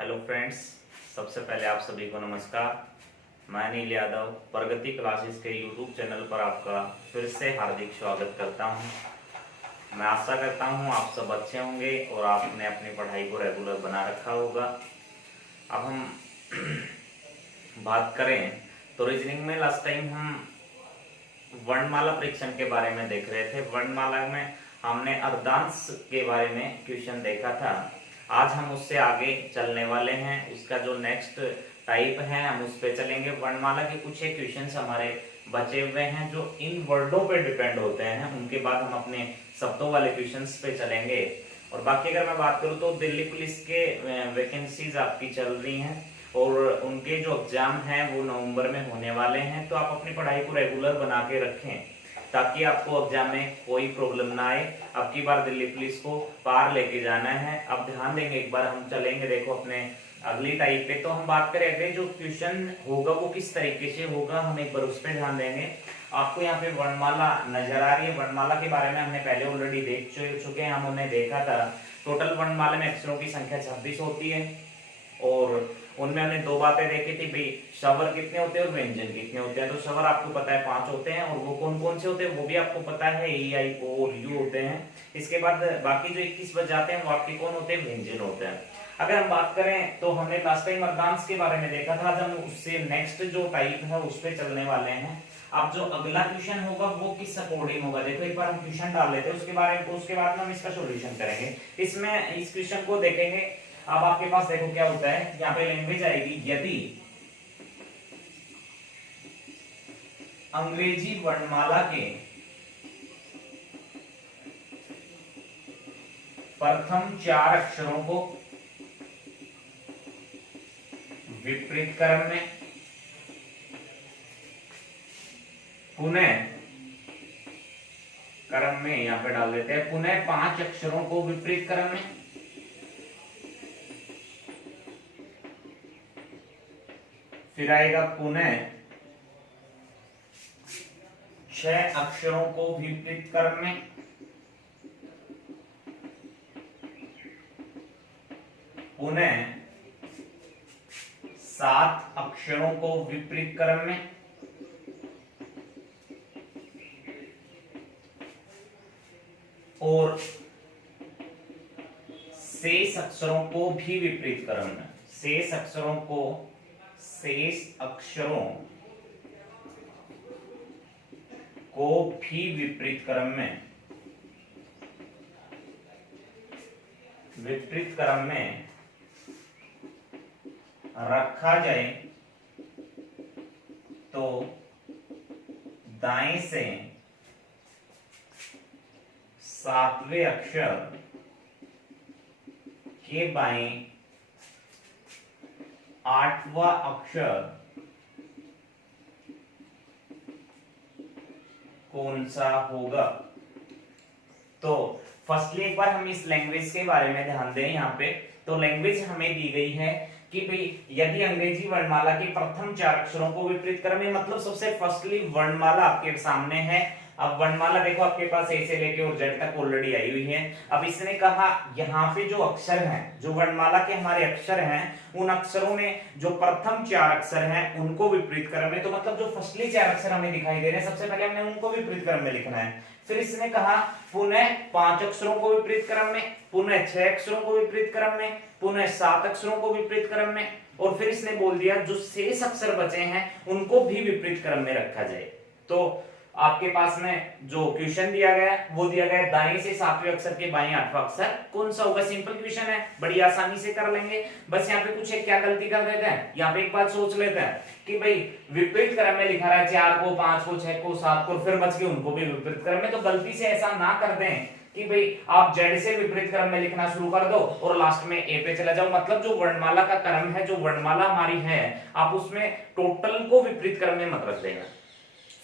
Hello friends, सबसे पहले आप सभी को नमस्कार। मैं अनिल यादव प्रगति क्लासेस के यूट्यूब चैनल पर आपका फिर से हार्दिक स्वागत करता हूं। मैं आशा करता हूं आप सब अच्छे होंगे और आपने अपनी पढ़ाई को रेगुलर बना रखा होगा। अब हम बात करें तो रीजनिंग में लास्ट टाइम हम वर्णमाला परीक्षण के बारे में देख रहे थे। वर्णमाला में हमने अर्धांश के बारे में क्वेश्चन देखा था। आज हम उससे आगे चलने वाले हैं। उसका जो नेक्स्ट टाइप है हम उस पे चलेंगे। वर्णमाला के कुछ एक क्वेश्चंस हमारे बचे हुए हैं जो इन वर्डों पे डिपेंड होते हैं। उनके बाद हम अपने शब्दों वाले क्वेश्चंस पे चलेंगे। और बाकी अगर मैं बात करूँ तो दिल्ली पुलिस के वैकेंसीज आपकी चल रही हैं और उनके जो एग्जाम हैं वो नवंबर में होने वाले हैं। तो आप अपनी पढ़ाई को रेगुलर बना के रखें ताकि आपको एग्जाम में कोई प्रॉब्लम ना आए। अब की बार दिल्ली पुलिस को पार लेके जाना है। अब ध्यान देंगे, एक बार हम चलेंगे देखो अपने अगली टाइप पे। तो हम बात करें अगले जो क्वेश्चन होगा वो किस तरीके से होगा, हम एक बार उस पर ध्यान देंगे। आपको यहाँ पे वर्णमाला नजर आ रही है। वर्णमाला के बारे में हमने पहले ऑलरेडी देख चुके हैं। हम उन्हें देखा था। टोटल वर्णमाला में अक्षरों की संख्या 26 होती है और उनमें हमने दो बातें देखी थी भाई, स्वर कितने होते हैं और व्यंजन कितने होते हैं। तो स्वर आपको पता है 5 होते हैं और वो कौन कौन से होते हैं वो भी आपको पता है, ई आई ओ और यू होते हैं। इसके बाद बाकी जो 21 बच जाते हैं वो आपके कौन होते हैं, व्यंजन होते हैं। अगर हम बात करें तो हमने लास्ट टाइम अर्धांश के बारे में देखा था। आज हम उससे नेक्स्ट जो टाइप है उस पर चलने वाले हैं। अब जो अगला क्वेश्चन होगा वो किस अकॉर्डिंग होगा, देखो एक बार हम क्वेश्चन डाल लेते हैं, उसके बाद में हम इसका सॉल्यूशन करेंगे। इसमें इस क्वेश्चन को देखेंगे। अब आपके पास देखो क्या होता है, यहाँ पे लैंग्वेज आएगी, यदि अंग्रेजी वर्णमाला के प्रथम 4 अक्षरों को विपरीत क्रम में, पुनः क्रम में, यहां पे डाल देते हैं पुनः 5 अक्षरों को विपरीत क्रम में, फिर आएगा पुनः 6 अक्षरों को विपरीत क्रम में, पुनः 7 अक्षरों को विपरीत क्रम में, और शेष अक्षरों को भी विपरीत क्रम में। शेष अक्षरों को भी विपरीत क्रम में रखा जाए तो दाएं से 7वें अक्षर के बाएं 8वां अक्षर कौन सा होगा। तो फर्स्टली एक बार हम इस लैंग्वेज के बारे में ध्यान दें। यहाँ पे तो लैंग्वेज हमें दी गई है कि भाई यदि अंग्रेजी वर्णमाला के प्रथम 4 अक्षरों को विपरीत क्रम में, मतलब सबसे फर्स्टली वर्णमाला आपके सामने है। अब वर्णमाला देखो आपके पास ए से लेके और जेड तक ऑलरेडी आई हुई है। अब इसने कहा यहाँ पे जो अक्षर हैं, जो वर्णमाला के हमारे अक्षर हैं, उन अक्षरों में जो प्रथम 4 अक्षर हैं उनको विपरीत क्रम में, तो मतलब जो फर्स्टली 4 अक्षर हमें दिखाई दे रहे हैं सबसे पहले हमने उनको विपरीत क्रम में लिखना है। फिर इसने कहा पुनः 5 अक्षरों को विपरीत क्रम में, पुनः 6 अक्षरों को विपरीत क्रम में, पुनः 7 अक्षरों को विपरीत क्रम में, और फिर इसने बोल दिया जो शेष अक्षर बचे हैं उनको भी विपरीत क्रम में रखा जाए। तो आपके पास में जो क्वेश्चन दिया गया वो दिया गया दाएं से 7वें अक्षर के बाएं 8वां अक्षर कौन सा होगा। सिंपल क्वेश्चन है, बड़ी आसानी से कर लेंगे। बस यहाँ पे कुछ एक क्या गलती कर देते हैं, यहाँ पे एक बात सोच लेते हैं कि भाई विपरीत क्रम में लिखा रहा है 4 को, 5 को, 6 को, 7 को, फिर बच के उनको भी विपरीत क्रम में। तो गलती से ऐसा ना कर दें कि भाई आप जेड से विपरीत क्रम में लिखना शुरू कर दो और लास्ट में ए पे चला जाओ। मतलब जो वर्णमाला का क्रम है, जो वर्णमाला हमारी है, आप उसमें टोटल को विपरीत क्रम में मत रख देना,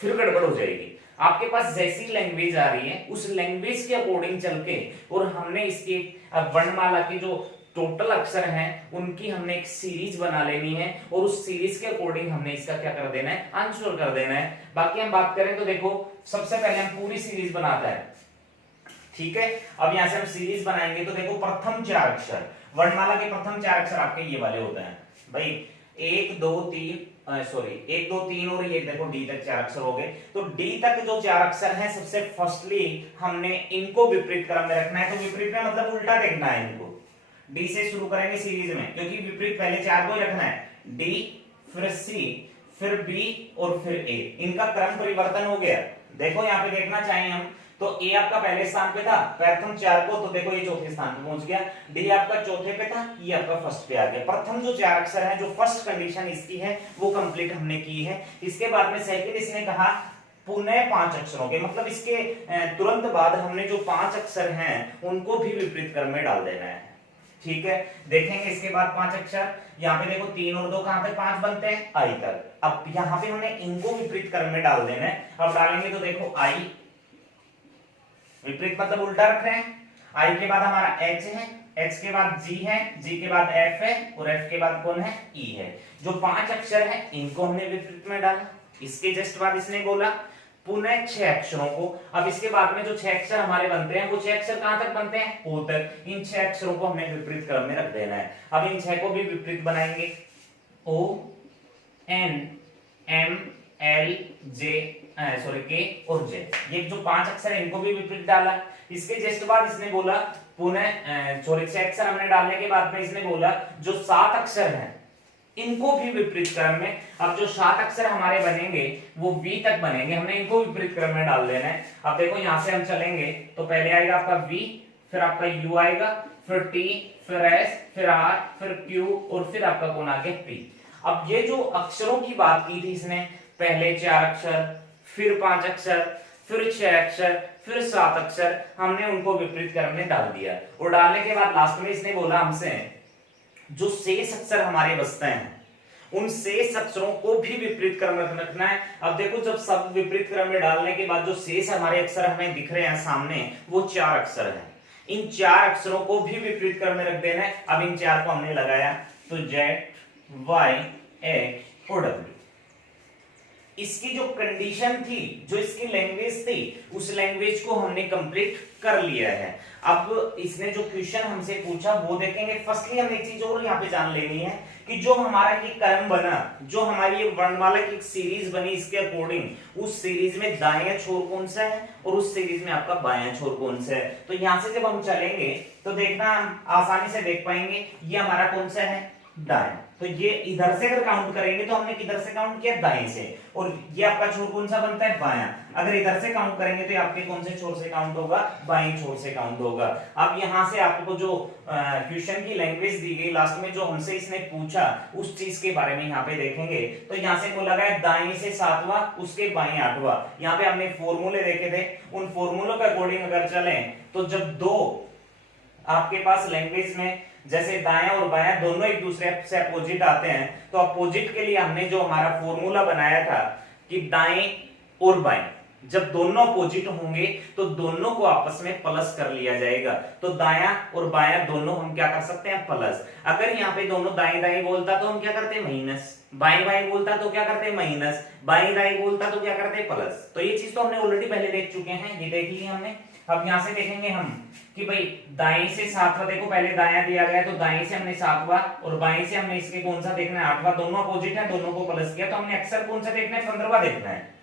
फिर गड़बड़ हो जाएगी। आपके पास जैसी लैंग्वेज आ रही है उस लैंग्वेज के अकॉर्डिंग चल के, और हमने इसकी वर्णमाला की जो टोटल अक्षर हैं उनकी हमने एक सीरीज बना लेनी है और उस सीरीज के अकॉर्डिंग हमने इसका क्या कर देना है, आंसर कर देना है। बाकी हम बात करें तो देखो सबसे पहले हम पूरी सीरीज बनाते हैं, ठीक है। अब यहां से हम सीरीज बनाएंगे तो देखो प्रथम 4 अक्षर वर्णमाला के प्रथम 4 अक्षर आपके ये वाले होते हैं भाई, 1 2 3 सॉरी 1 2 3 और ये देखो डी तक 4 अक्षर हो गए। तो डी तक जो 4 अक्षर हैं सबसे फर्स्टली हमने इनको विपरीत क्रम में रखना है। तो विपरीत में मतलब उल्टा देखना है इनको। डी से शुरू करेंगे सीरीज में, क्योंकि विपरीत पहले 4 को ही रखना है, डी फिर सी फिर बी और फिर ए, इनका क्रम परिवर्तन हो गया। देखो यहाँ पे देखना चाहिए हम, तो ए आपका पहले स्थान पे था प्रथम 4 को, तो देखो ये चौथे स्थान पे पहुंच गया। डी आपका चौथे पे था, ये आपका फर्स्ट पे आ गया। प्रथम जो 4 अक्षर है, जो फर्स्ट कंडीशन इसकी है वो कंप्लीट हमने की है। इसके बाद में सेकंड इसने कहा पुनः 5 अक्षरों के, मतलब इसके तुरंत बाद हमने जो 5 अक्षर हैं उनको भी विपरीत क्रम में डाल देना है। ठीक है, देखेंगे इसके बाद 5 अक्षर, यहाँ पे देखो 3 और 2 कहां तक 5 बनते हैं, आई तक। अब यहाँ पे हमने इनको विपरीत क्रम में डाल देना है। अब डालेंगे तो देखो आई, विपरीत मतलब उल्टा रख रहे हैं। आई के बाद हमारा एच है, एच के बाद जी है, जी के बाद एफ है और एफ के बाद कौन है, ई है। जो 5 अक्षर है इनको हमने विपरीत में डाला। इसके जस्ट बाद इसने बोला पुनः 6 अक्षरों को। अब इसके बाद में जो 6 अक्षर हमारे बनते हैं वो 6 अक्षर कहां तक बनते हैं, ओ तक। इन 6 अक्षरों को हमें विपरीत क्रम में रख देना है। अब इन 6 को भी विपरीत बनाएंगे, O N M L J sorry K और जे, ये जो 5 अक्षर है इनको भी विपरीत डाला। इसके जस्ट बाद इसने बोला पुनः सॉरी 6 अक्षर हमने डालने के बाद में इसने बोला जो 7 अक्षर हैं इनको भी विपरीत क्रम में। अब जो 7 अक्षर हमारे बनेंगे वो वी तक बनेंगे, हमने इनको विपरीत क्रम में डाल देना है। अब देखो यहां से हम चलेंगे तो पहले आएगा आपका वी, फिर आपका यू आएगा, फिर टी, फिर एस, फिर आर, फिर क्यू और फिर आपका कौन आ गया पी। अब ये जो अक्षरों की बात की थी इसने, पहले 4 अक्षर, फिर 5 अक्षर, फिर 6 अक्षर, फिर 7 अक्षर, हमने उनको विपरीत क्रम में डाल दिया। और डालने के बाद लास्ट में इसने बोला हमसे जो शेष अक्षर हमारे बचते हैं उन शेष अक्षरों को भी विपरीत क्रम में रखना है। अब देखो जब सब विपरीत क्रम में डालने के बाद जो शेष हमारे अक्षर हमें दिख रहे हैं सामने वो 4 अक्षर हैं। इन 4 अक्षरों को भी विपरीत क्रम में रख देना है। अब इन 4 को हमने लगाया तो जेड, वाई, एक्स और डब्ल्यू। इसकी जो कंडीशन थी, जो इसकी लैंग्वेज थी, उस लैंग्वेज को हमने कंप्लीट कर लिया है। अब इसने जो क्वेश्चन हमसे पूछा वो देखेंगे। फर्स्टली हमें एक चीज और यहाँ पे जान लेनी है कि जो हमारा ये क्रम बना, जो हमारी ये वर्णमाला की एक सीरीज बनी, इसके अकॉर्डिंग उस सीरीज में दायां छोर कौन सा है और उस सीरीज में आपका बायां छोर कौन सा है। तो यहाँ से जब हम चलेंगे तो देखना हम आसानी से देख पाएंगे ये हमारा कौन सा है, दाएं। तो ये इधर से अगर काउंट करेंगे तो हमने किधर से काउंट किया, दाएं से। और ये आपका छोर कौन सा बनता है, बायां। अगर इधर से काउंट करेंगे तो आपके कौन से छोर से काउंट होगा, बाएं छोर से काउंट होगा। अब यहां से आपको जो क्वेश्चन की लैंग्वेज दी गई, लास्ट में जो हमसे इसने पूछा उस चीज के बारे में यहाँ पे देखेंगे। तो यहाँ से बोला गया दाएं से 7वां, उसके बाएं 8वां। यहाँ पे हमने फॉर्मूले देखे थे, उन फॉर्मूलों के अकॉर्डिंग अगर चले तो जब दो आपके पास लैंग्वेज में जैसे दायां और बायां दोनों एक दूसरे से अपोजिट आते हैं, तो अपोजिट के लिए हमने जो हमारा फॉर्मूला बनाया था कि दाएं और बाएं जब दोनों अपोजिट होंगे तो दोनों को आपस में प्लस कर लिया जाएगा। तो दायां और बायां दोनों हम क्या कर सकते हैं, प्लस। अगर यहाँ पे दोनों दाएं दाएं बोलता तो हम क्या करते हैं, माइनस। बाएं बाएं बोलता तो क्या करते हैं, माइनस। बाएं दाएं बोलता तो क्या करते हैं, प्लस। तो ये चीज तो हमने ऑलरेडी पहले देख चुके हैं, ये देख ली हमने। अब यहां से देखेंगे हम कि भाई दाएं से 7वां, देखो पहले दायां दिया गया तो दाएं से हमने 7वां और बाएं से हमने इसके कौन सा देखना है, 8वां। दोनों अपोजिट है, दोनों को प्लस किया तो हमने अक्षर कौन सा देखना है, 15वां देखना है।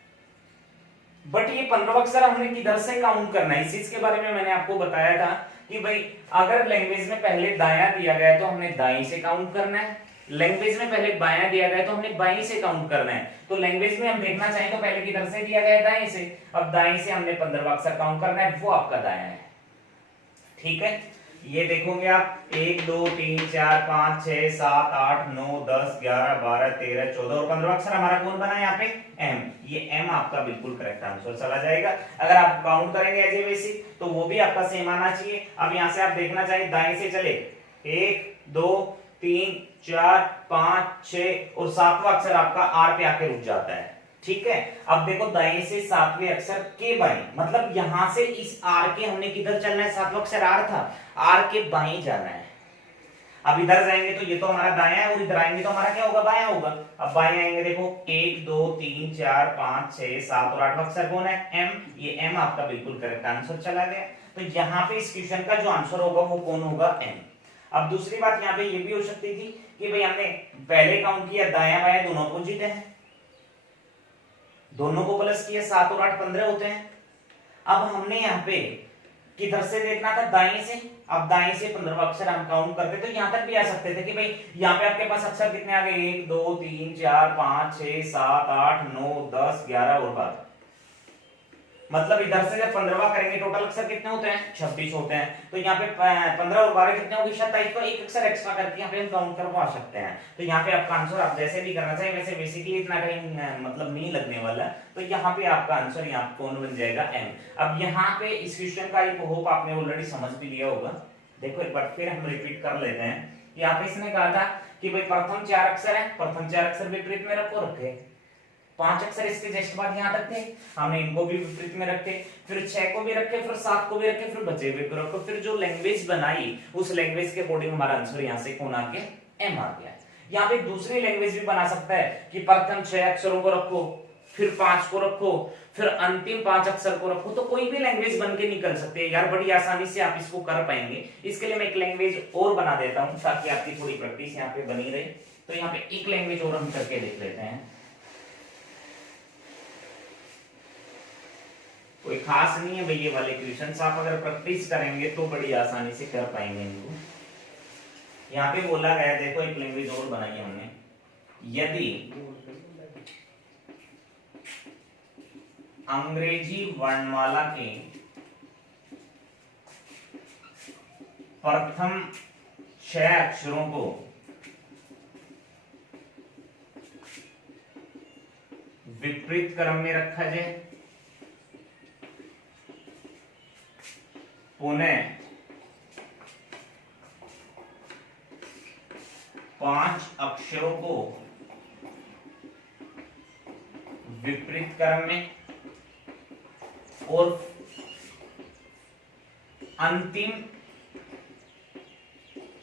बट ये 15वां अक्षर हमने किधर से काउंट करना है, इस चीज के बारे में मैंने आपको बताया था कि भाई अगर लैंग्वेज में पहले दायां दिया गया तो हमने दाएं से काउंट करना है, लैंग्वेज में पहले बायां दिया गया तो हमने बाएं से काउंट करना है। तो लैंग्वेज में हम देखना चाहें तो पहले किधर से दिया गया है, दाएं से। अब दाएं से हमने 15वां अक्षर काउंट करना है, वो आपका दायां है। ठीक है, ये देखोगे आप 1 2 3 4 5 6 7 8 9 10 11 12 13 14 और 15वां अक्षर हमारा कौन बना है यहाँ पे, एम। ये एम आपका बिल्कुल करेक्ट आंसर चला जाएगा। अगर आप काउंट करेंगे एज ए बेसिक तो वो भी आपका सेम आना चाहिए। अब यहाँ से आप देखना चाहिए दाएं से चले 1 2 3 4 5 6 और 7वां अक्षर आपका आर पे आके रुक जाता है। ठीक है, अब देखो दाएं से 7वें अक्षर के बाएं, मतलब यहां से इस आर के हमने किधर चलना है, 7वां अक्षर आर था, आर के बाएं जाना है। अब इधर जाएंगे तो ये तो हमारा दायां है और इधर आएंगे तो हमारा क्या होगा, बायां होगा। अब बाएं आएंगे देखो 1 2 3 4 5 6 7 और 8वां अक्षर कौन है, एम। ये एम आपका बिल्कुल करेक्ट आंसर चला गया। तो यहाँ पे इस क्वेश्चन का जो आंसर होगा वो कौन होगा, एम। अब दूसरी बात यहाँ पे ये भी हो सकती थी कि भाई हमने पहले काउंट किया दायां बायां दोनों अपोजिट है, दोनों को प्लस किया, 7 और 8 15 होते हैं। अब हमने यहाँ पे किधर से देखना था, दाएं से। अब दाएं से 15 अक्षर हम काउंट करते तो यहां तक भी आ सकते थे कि भाई यहाँ पे आपके पास अक्षर कितने आ गए, 1 2 3 4 5 6 7 8 9 10 11 और 12। मतलब इधर से जब 15वां करेंगे टोटल अक्षर कितने होते हैं, 26 होते हैं। तो यहाँ पे 15 और 12 कितने होंगे, 27। तो एक अक्षर एक्स्ट्रा करके यहाँ पे हम काउंट करवा सकते हैं। तो यहाँ पे आपका आंसर आप जैसे भी करना चाहिए, वैसे बेसिकली इतना कहीं मतलब नहीं लगने वाला। तो यहाँ पे आपका आंसर यहाँ कौन बन जाएगा, एम। अब यहाँ पे इस क्वेश्चन का एक होप आपने ऑलरेडी समझ भी लिया होगा। देखो एक बार फिर हम रिपीट कर लेते हैं। यहाँ पे इसने कहा था कि भाई प्रथम 4 अक्षर है, प्रथम 4 अक्षर विपरीत में रखो, रखे। 5 अक्षर इसके जस्ट बाद यहाँ तक थे, हमने इनको भी विपरीत में रखे, फिर 6 को भी रखे, फिर 7 को भी रखे, फिर बचे हुए को रखो। फिर जो लैंग्वेज बनाई उस लैंग्वेज के अकॉर्डिंग हमारा आंसर यहाँ से कौन आ गया, एम आ गया। यहाँ पे दूसरी लैंग्वेज भी बना सकता है कि प्रथम 6 अक्षरों को रखो, फिर 5 को रखो, फिर अंतिम 5 अक्षर को रखो। तो कोई भी लैंग्वेज बन के निकल सकती है यार, बड़ी आसानी से आप इसको कर पाएंगे। इसके लिए मैं एक लैंग्वेज और बना देता हूं ताकि आपकी थोड़ी प्रैक्टिस यहाँ पे बनी रहे। तो यहाँ पे एक लैंग्वेज और हम करके देख लेते हैं। कोई खास नहीं है भाई ये वाले क्वेश्चंस, आप अगर प्रैक्टिस करेंगे तो बड़ी आसानी से कर पाएंगे इनको। यहाँ पे बोला गया, देखो एक लैंग्वेज और बनाई हमने। यदि अंग्रेजी वर्णमाला के प्रथम 6 अक्षरों को विपरीत क्रम में रखा जाए, पुनः 5 अक्षरों को विपरीत क्रम में, और अंतिम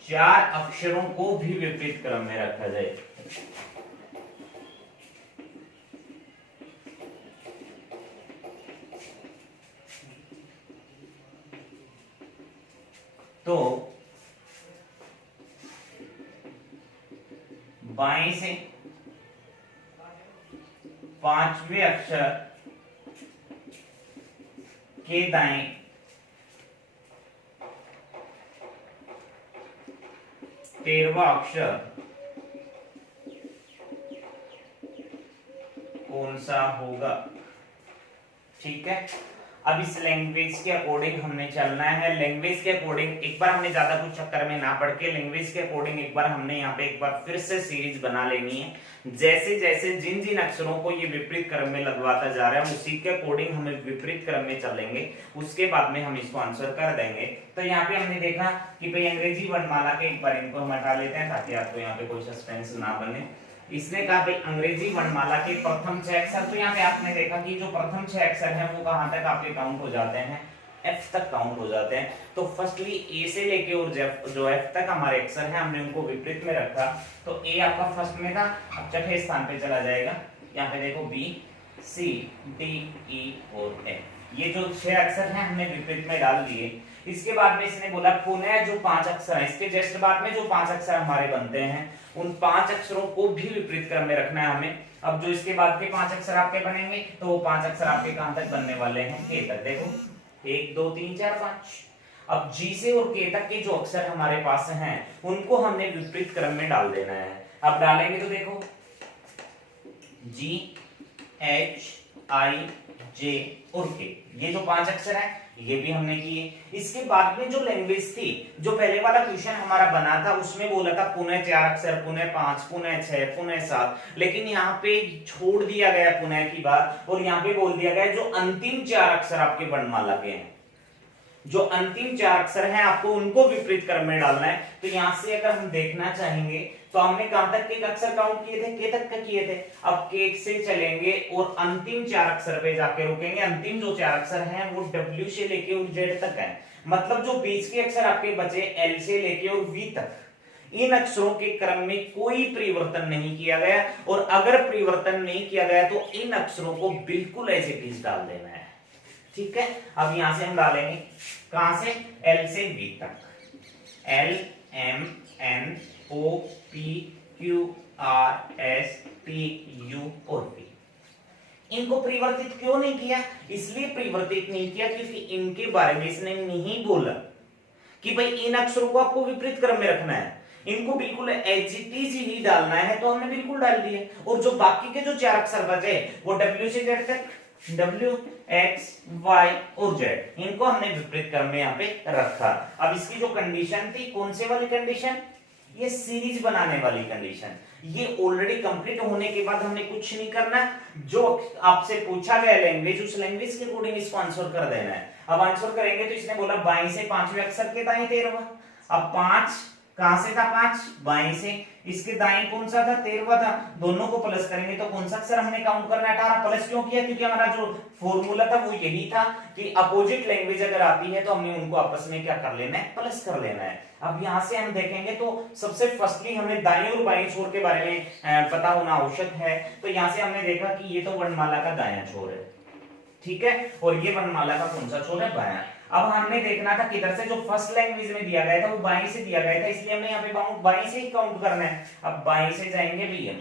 4 अक्षरों को भी विपरीत क्रम में रखा जाए। तो बाएं से 5वें अक्षर के दाएं 13वां अक्षर कौन सा होगा। ठीक है, अब इस लैंग्वेज के अकॉर्डिंग हमने चलना है। लैंग्वेज के अकॉर्डिंग एक बार हमने ज्यादा कुछ चक्कर में ना पड़ के लैंग्वेज के अकॉर्डिंग एक बार हमने यहाँ पे एक बार फिर से सीरीज बना लेनी है। जैसे जैसे जिन जिन अक्षरों को ये विपरीत क्रम में लगवाता जा रहा है उसी के अकॉर्डिंग हमें विपरीत क्रम में चलेंगे, उसके बाद में हम इसको आंसर कर देंगे। तो यहाँ पे हमने देखा कि भाई अंग्रेजी वर्णमाला के एक बार इनको हम हटा लेते हैं ताकि आपको यहाँ पे कोई सस्पेंस ना बने। इसने कहा भाई अंग्रेजी वर्णमाला के प्रथम 6 अक्षर, तो यहाँ पे आपने देखा कि जो प्रथम 6 अक्षर हैं वो कहाँ तक आपके काउंट हो जाते हैं, एफ तक काउंट हो जाते हैं। तो फर्स्टली ए से लेके और जो एफ तक हमारे अक्षर हैं हमने उनको विपरीत में रखा। तो ए आपका फर्स्ट में था, अब छठे स्थान पे चला जाएगा। यहाँ पे देखो बी सी डी ई और एफ, ये जो 6 अक्षर हैं हमने विपरीत में डाल दिए। इसके बाद में इसने बोला पुनः जो 5 अक्षर हैं, इसके जस्ट बाद में जो 5 अक्षर हमारे बनते हैं उन 5 अक्षरों को भी विपरीत क्रम में रखना है हमें। अब जो इसके बाद के 5 अक्षर आपके बनेंगे तो वो 5 अक्षर आपके कहां तक बनने वाले हैं, के तक। देखो 1 2 3 4 5। अब जी से और के तक के जो अक्षर हमारे पास हैं उनको हमने विपरीत क्रम में डाल देना है। अब डालेंगे तो देखो जी एच आई जे और के, ये जो 5 अक्षर हैं ये भी हमने किए। इसके बाद में जो लैंग्वेज थी, जो पहले वाला क्वेश्चन हमारा बना था उसमें बोला था पुनः 4 अक्षर, पुनः 5, पुनः 6, पुनः 7, लेकिन यहाँ पे छोड़ दिया गया पुनः की बात और यहाँ पे बोल दिया गया जो अंतिम 4 अक्षर आपके वर्णमाला के हैं, जो अंतिम 4 अक्षर हैं आपको उनको विपरीत क्रम में डालना है। तो यहां से अगर हम देखना चाहेंगे तो हमने कहां तक के अक्षर काउंट किए थे, के तक का किए थे। अब के से चलेंगे और अंतिम 4 अक्षर पे जाके रुकेंगे। अंतिम जो 4 अक्षर हैं वो डब्ल्यू से लेके और जेड तक है, मतलब जो बीच के अक्षर आपके बचे एल से लेके और वी तक, इन अक्षरों के क्रम में कोई परिवर्तन नहीं किया गया। और अगर परिवर्तन नहीं किया गया तो इन अक्षरों को बिल्कुल ऐसे इट डाल देना है। ठीक है, अब यहां से हम डालेंगे कहां से, एल से वी तक, L M N O P Q R S T U और P। इनको परिवर्तित क्यों नहीं किया? इसलिए परिवर्तित नहीं किया क्योंकि इनके बारे में इसने नहीं बोला कि भाई इन अक्षरों को आपको विपरीत क्रम में रखना है, इनको बिल्कुल एज इट इज ही डालना है, तो हमने बिल्कुल डाल दिए। और जो बाकी के जो 4 अक्षर बचे वो W से Z तक, W X Y और Z, इनको हमने विपरीत क्रम में यहाँ पे रखा। अब इसकी जो कंडीशन थी, कौन से वाली कंडीशन? ये सीरीज बनाने वाली कंडीशन। ये ऑलरेडी कंप्लीट होने के बाद हमने कुछ नहीं करना, जो आपसे पूछा गया लैंग्वेज, उस लैंग्वेज के अकॉर्डिंग इसको आंसर कर देना है। अब आंसर करेंगे तो इसने बोला बाएं से 5वें अक्षर के दाएं 13वां। अब 5 कहां से था? 5 बाएं से, इसके दाएं कौन सा था? 13वां था। दोनों को प्लस करेंगे तो कौन सा अक्षर हमने काउंट करना है? 18। प्लस क्यों किया? क्योंकि हमारा जो फॉर्मूला था वो यही था कि अपोजिट लैंग्वेज अगर आती है तो हमने उनको आपस में क्या कर लेना है? प्लस कर लेना है। अब यहां से हम देखेंगे तो सबसे फर्स्टली हमें दाएं और बाएं छोर के बारे में पता होना आवश्यक है। तो यहां से हमने देखा कि ये तो वर्णमाला का दायां छोर है, ठीक है, और ये वर्णमाला का कौन सा छोर है? बायां। अब हमने देखना था किधर से, जो फर्स्ट लैंग्वेज में दिया गया था वो बाएं से दिया गया था, इसलिए हमने यहाँ पे बाएं से ही काउंट करना है। अब बाएं से जाएंगे भी हम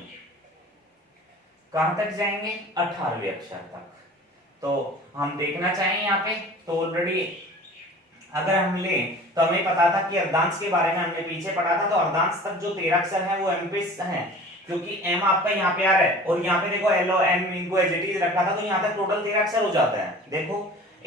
कहां तक जाएंगे? 18वें अक्षर तक। तो हम देखना चाहें यहाँ पे तो ऑलरेडी अगर हम ले तो हमें पता था कि अर्धांश के बारे में हमने पीछे पढ़ा था, तो अर्धांश तक जो 13 अक्षर है वो एम पे है, क्योंकि एम आपका यहाँ पे आ रहा है और यहाँ पे देखो एल ओ एम इनको एज इट इज रखा था, तो यहाँ तक टोटल 13 अक्षर हो जाता है। देखो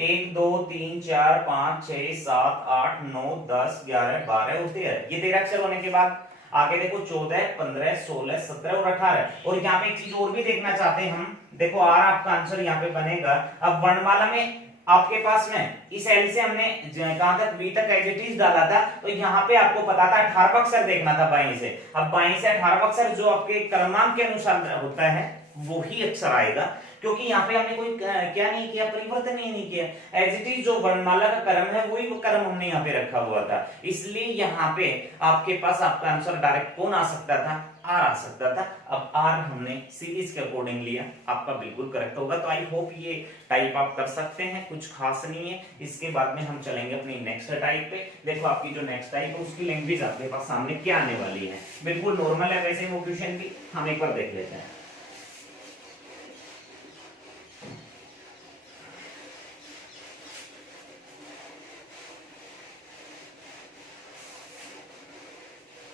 1 2 3 4 5 6 7 8 9 10 11 12 और 13, ये 13 अक्षर होने के बाद आगे देखो 14 15 16 17 और 18। और यहाँ पे एक चीज और भी देखना चाहते हैं हम, देखो आर आपका आंसर यहाँ पे बनेगा। अब वर्णमाला में आपके पास में इस एल से हमने कहां तक? बी तक एज इट इज डाला था, तो यहाँ पे आपको पता था 18वां अक्षर देखना था बाएं से। अब बाएं से 18वां अक्षर जो आपके क्रमांक के अनुसार होता है वो ही अक्षर आएगा, क्योंकि यहाँ पे हमने कोई क्या नहीं किया? परिवर्तन ही नहीं किया। एज इट इज जो वर्णमाला का क्रम है वही क्रम हमने यहाँ पे रखा हुआ था, इसलिए यहाँ पे आपके पास आपका आंसर डायरेक्ट कौन आ सकता था? आर आ सकता था। अब आर हमने सीरीज के अकॉर्डिंग लिया, आपका बिल्कुल करेक्ट होगा। तो आई होप ये टाइप आप कर सकते हैं, कुछ खास नहीं है। इसके बाद में हम चलेंगे अपनी नेक्स्ट टाइप पे। देखो आपकी जो नेक्स्ट टाइप है उसकी लैंग्वेज आपके पास सामने क्या आने वाली है, बिल्कुल नॉर्मल है वैसे वो क्वेश्चन भी, हम एक बार देख लेते हैं।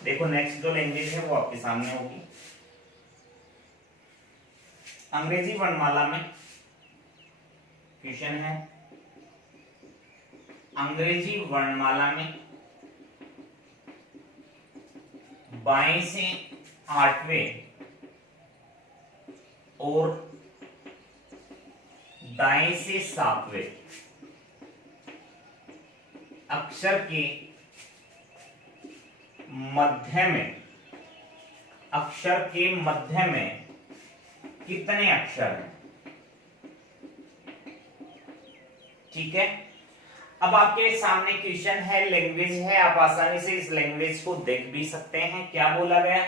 देखो नेक्स्ट जो लैंग्वेज है वो आपके सामने होगी। अंग्रेजी वर्णमाला में क्वेश्चन है, अंग्रेजी वर्णमाला में बाएं से 8वें और दाएं से 7वें अक्षर के मध्य में, अक्षर के मध्य में कितने अक्षर हैं? ठीक है, अब आपके सामने क्वेश्चन है, लैंग्वेज है, आप आसानी से इस लैंग्वेज को देख भी सकते हैं। क्या बोला गया?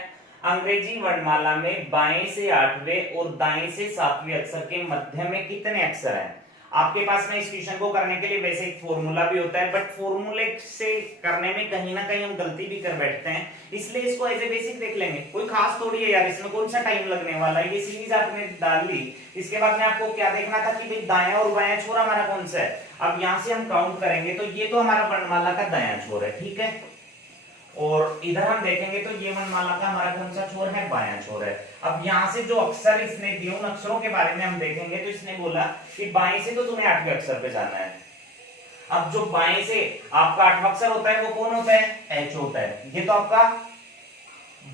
अंग्रेजी वर्णमाला में बाएं से 8वें और दाएं से 7वें अक्षर के मध्य में कितने अक्षर हैं? आपके पास में इस क्वेश्चन को करने के लिए वैसे एक फॉर्मूला भी होता है, बट फॉर्मूले से करने में कहीं ना कहीं हम गलती भी कर बैठते हैं, इसलिए इसको एज ए बेसिक देख लेंगे। कोई खास थोड़ी है यार, इसमें कौन सा टाइम लगने वाला है। ये सीरीज आपने डाल ली, इसके बाद में आपको क्या देखना था कि भाई दायां और बायां छोर हमारा कौन सा है। अब यहां से हम काउंट करेंगे तो ये तो हमारा वर्णमाला का दायां छोर है, ठीक है, और इधर हम देखेंगे तो ये वर्णमाला का हमारा कौन सा छोर है? बायां छोर है। अब यहाँ से जो अक्षर इसने दिए उन अक्षरों के बारे में हम देखेंगे तो इसने बोला कि बाएं से तो तुम्हें 8वें अक्षर पे जाना है। अब जो बाएं से आपका 8वां अक्षर होता है वो कौन होता है? एच होता है। ये तो आपका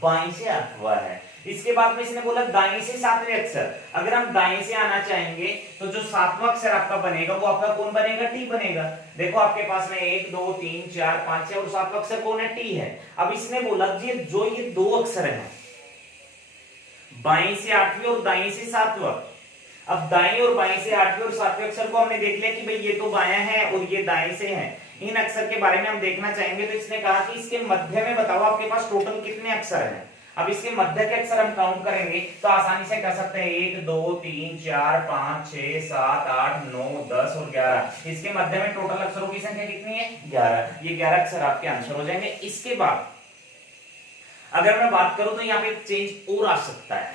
बाएं से 8वां है। इसके बाद में इसने बोला दाएं से 7वें अक्षर। अगर हम दाएं से आना चाहेंगे तो जो 7वां अक्षर आपका बनेगा वो आपका कौन बनेगा? टी बनेगा। देखो आपके पास में 1 2 3 4 5 6 और 7वां अक्षर कौन है? टी है। अब इसने बोला जी जो ये दो अक्षर हैं बाएं से 8वें और दाएं से 7वां, अब दाएं और बाएं से 8वें और 7वें अक्षर को हमने देख लिया कि भाई ये तो बायां है और ये दाएं से है। इन अक्षर के बारे में हम देखना चाहेंगे तो इसने कहा कि इसके मध्य में बताओ आपके पास टोटल कितने अक्षर हैं। अब इसके मध्य के अक्षर हम काउंट करेंगे तो आसानी से कर सकते हैं 1 2 3 4 5 6 7 8 9 10 और 11। इसके मध्य में टोटल अक्षरों की संख्या कितनी है? 11। ये 11 अक्षर आपके आंसर हो जाएंगे। इसके बाद अगर मैं बात करूं तो यहाँ पे चेंज और आ सकता है।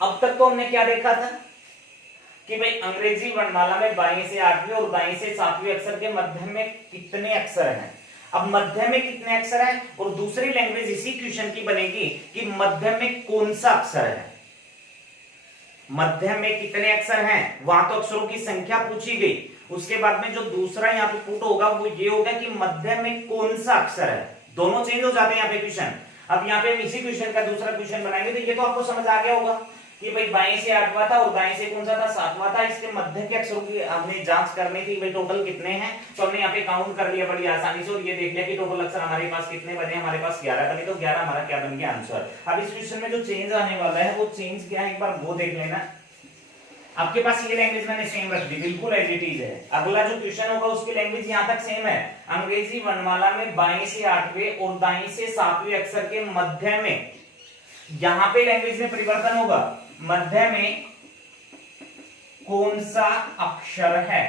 अब तक तो हमने क्या देखा था कि भाई अंग्रेजी वर्णमाला में बाईं से आठवीं और दाईं से सातवीं अक्षर के मध्य में कितने अक्षर हैं। अब मध्य में कितने अक्षर हैं और दूसरी लैंग्वेज इसी क्वेश्चन की बनेगी कि मध्य में कौन सा अक्षर है। मध्य में कितने अक्षर हैं, वहां तो अक्षरों की संख्या पूछी गई, उसके बाद में जो दूसरा यहाँ पे पुट होगा वो ये होगा कि मध्य में कौन सा अक्षर है। दोनों चेंज हो जाते हैं यहाँ पे क्वेश्चन। अब यहाँ पे इसी क्वेश्चन का दूसरा क्वेश्चन बनाएंगे तो ये तो आपको समझ आ गया होगा कि भाई बाएं से आठवां था और दाएं से कौन सा था, सातवां था। इसके मध्य के अक्षरों की हमने जांच करनी थी, भाई टोटल कितने हैं, तो हमने यहाँ पे काउंट कर लिया बड़ी आसानी से और ये देख लिया कि टोटल अक्षर हमारे पास कितने बने, हमारे पास 11 बने, तो 11 हमारा क्या बन गया आंसर। अब इस क्वेश्चन में जो चेंज आने वाला है वो चेंज क्या है एक बार वो देख लेना। आपके पास ये लैंग्वेज मैंने सेम रख दी, बिल्कुल एज इट इज है। अगला जो क्वेश्चन होगा उसकी लैंग्वेज यहां तक सेम है। अंग्रेजी वर्णमाला में बाएं से आठवें और दाएं से सातवें अक्षर के मध्य में, यहां पे लैंग्वेज में परिवर्तन होगा, मध्य में कौन सा अक्षर है।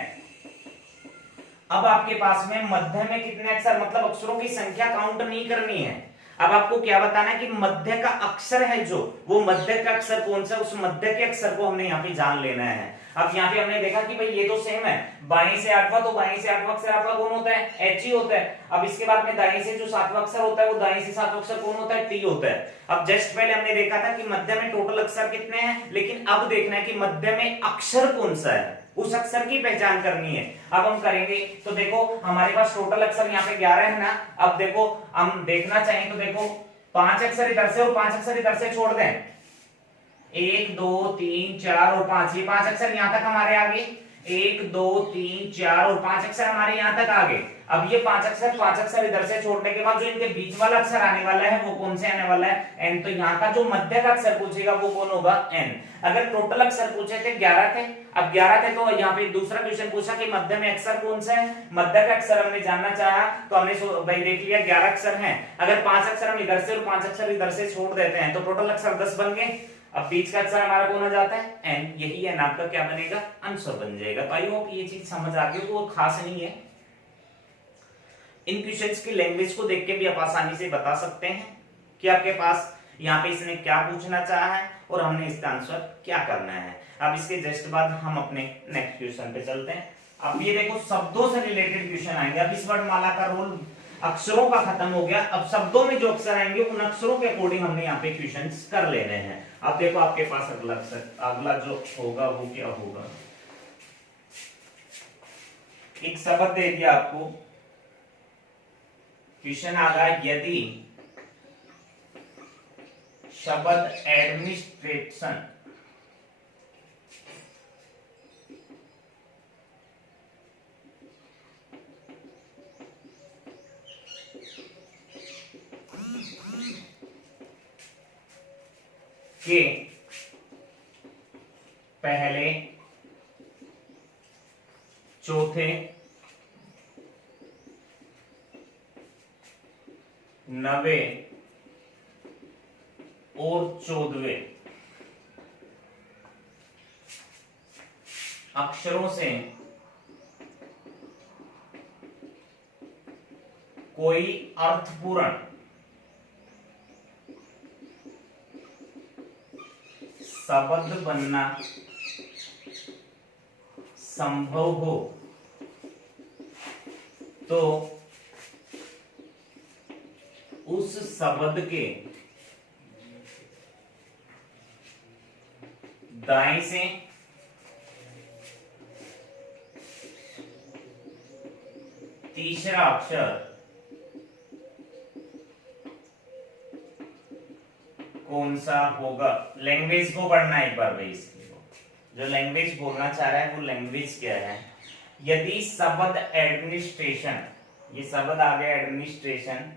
अब आपके पास में मध्य में कितने अक्षर, मतलब अक्षरों की संख्या काउंट नहीं करनी है। अब आपको क्या बताना है कि मध्य का अक्षर है जो, वो मध्य का अक्षर कौन सा, उस मध्य के अक्षर को हमने यहाँ पे जान लेना है। अब यहाँ पे हमने देखा कि भाई ये तो सेम है, बाएं से आठवां, तो बाएं से आठवां अक्षर आपका कौन होता है, एच ही होता है। अब इसके बाद में दाएं से जो सातवां अक्षर होता है वो दाएं से सातवां अक्षर कौन होता है, टी होता है। अब जस्ट पहले हमने देखा था कि मध्य में टोटल अक्षर कितने हैं, लेकिन अब देखना है कि मध्य में अक्षर कौन सा है, उस अक्षर की पहचान करनी है। अब हम करेंगे तो देखो हमारे पास टोटल अक्षर यहाँ पे 11 है ना। अब देखो हम देखना चाहें तो देखो 5 अक्षर इधर से और 5 अक्षर इधर से छोड़ दें, 1 2 3 4 और 5, ये 5 अक्षर यहां तक हमारे आ गए, 1 2 3 4 और 5 अक्षर हमारे यहां तक आ गए। अब ये 5 अक्षर इधर से छोड़ने के बाद जो इनके बीच वाला अक्षर आने वाला है वो कौन से आने वाला है, एन। तो यहाँ का जो मध्य का अक्षर पूछेगा वो कौन होगा, एन। अगर टोटल अक्षर पूछे थे 11 थे, अब 11 थे तो यहाँ पे दूसरा क्वेश्चन पूछा कि मध्य में अक्षर कौन सा है, मध्य का अक्षर हमने जानना चाहा तो हमने भाई देख लिया 11 अक्षर हैं। अगर 5 अक्षर हम इधर से और 5 अक्षर इधर से छोड़ देते हैं तो टोटल अक्षर 10 बन गए। अब बीच का अक्षर हमारा कौन आ जाता है, एन। यही एन आपका क्या बनेगा, आंसर बन जाएगा। तो आई होप ये चीज समझ आ गई, वो खास नहीं है। इन क्वेश्चंस की लैंग्वेज को देख के भी आप आसानी से बता सकते हैं कि आपके पास यहाँ पे इसने क्या पूछना चाहा है और हमने इसका आंसर क्या करना है। अब इसके जस्ट बाद हम अपने नेक्स्ट क्वेश्चन पे चलते हैं। अब ये देखो शब्दों से रिलेटेड क्वेश्चन आएंगे। अब इस वर्णमाला का रोल अक्षरों का खत्म हो गया, अब शब्दों में जो अक्षर आएंगे उन अक्षरों के अकॉर्डिंग हमने यहाँ पे क्वेश्चंस कर लेने हैं। अब देखो आपके पास अगला जो होगा वो क्या होगा, एक शब्द दे दिया आपको, क्वेश्चन आ गया यदि शब्द एडमिनिस्ट्रेशन के पहले, चौथे, नवे और 14वें अक्षरों से कोई अर्थपूर्ण शब्द बनना संभव हो तो उस शब्द के दाएं से तीसरा अक्षर कौन सा होगा। लैंग्वेज को पढ़ना एक बार भाई, इसकी जो लैंग्वेज बोलना चाह रहा है वो लैंग्वेज क्या है। यदि शब्द एडमिनिस्ट्रेशन, ये शब्द आ गया एडमिनिस्ट्रेशन,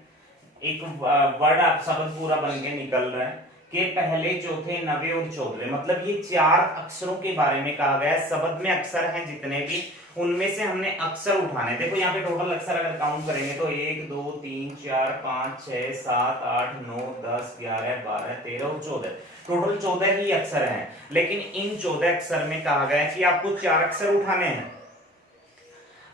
एक वर्ड आप शब्द पूरा बन के निकल रहा है के पहले, चौथे, नवे और 14वें, मतलब ये 4 अक्षरों के बारे में कहा गया है। शब्द में अक्षर हैं जितने भी, उनमें से हमने अक्षर उठाने। देखो यहाँ पे टोटल अक्षर अगर काउंट करेंगे तो 1 2 3 4 5 6 7 8 9 10 11 12 13 और 14, टोटल 14 ही अक्षर हैं। लेकिन इन 14 अक्षर में कहा गया है कि आपको 4 अक्षर उठाने हैं।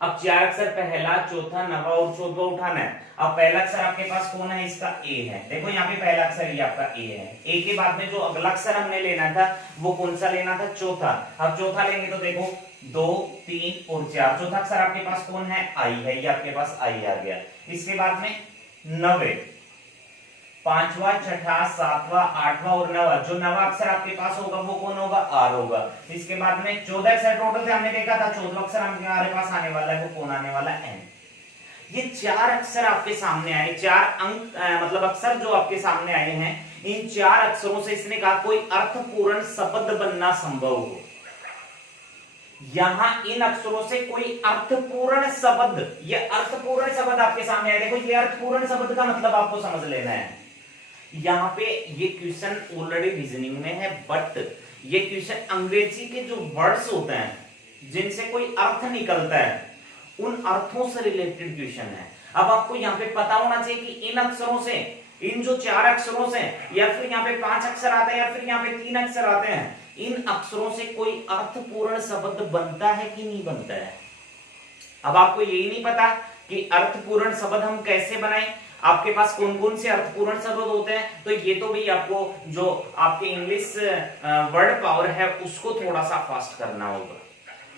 अब चार अक्षर पहला, चौथा, नवा और चौदवा उठाना है। अब पहला अक्षर आपके पास कौन है, इसका ए है। देखो यहाँ पे पहला अक्षर ये आपका ए है। ए के बाद में जो अगला अक्षर हमने लेना था वो कौन सा लेना था, चौथा। अब चौथा लेंगे तो देखो 2, 3 और 4, चौथा अक्षर आपके पास कौन है, आई है। ये आपके पास आई आ गया। इसके बाद में 9, पांचवा, छठा, सातवां, आठवां और नवा, जो नवा अक्षर आपके पास होगा वो कौन होगा, आर होगा। इसके बाद में 14 अक्षर टोटल से हमने देखा था, 14 अक्षर हमारे पास आने वाला है, वो कौन आने वाला है, एन। ये चार अक्षर आपके सामने आए, चार अंक मतलब अक्षर जो आपके सामने आए हैं, इन चार अक्षरों से इसने कहा कोई अर्थपूर्ण शब्द बनना संभव हो। यहां इन अक्षरों से कोई अर्थपूर्ण शब्द, ये अर्थपूर्ण शब्द आपके सामने आए। देखो ये अर्थपूर्ण शब्द का मतलब आपको समझ लेना है। यहाँ पे ये क्वेश्चन ऑलरेडी रीजनिंग में है, बट ये क्वेश्चन अंग्रेजी के जो वर्ड्स होते हैं जिनसे कोई अर्थ निकलता है, उन अर्थों से रिलेटेड क्वेश्चन है। अब आपको यहाँ पे पता होना चाहिए कि इन अक्षरों से, इन जो चार अक्षरों से, या फिर यहाँ पे 5 अक्षर आते हैं, या फिर यहाँ पे 3 अक्षर आते हैं, इन अक्षरों से कोई अर्थपूर्ण शब्द बनता है कि नहीं बनता है। अब आपको यही नहीं पता कि अर्थपूर्ण शब्द हम कैसे बनाएं, आपके पास कौन कौन से अर्थपूर्ण शब्द होते हैं, तो ये तो भाई आपको जो आपके इंग्लिश वर्ड पावर है उसको थोड़ा सा फास्ट करना होगा।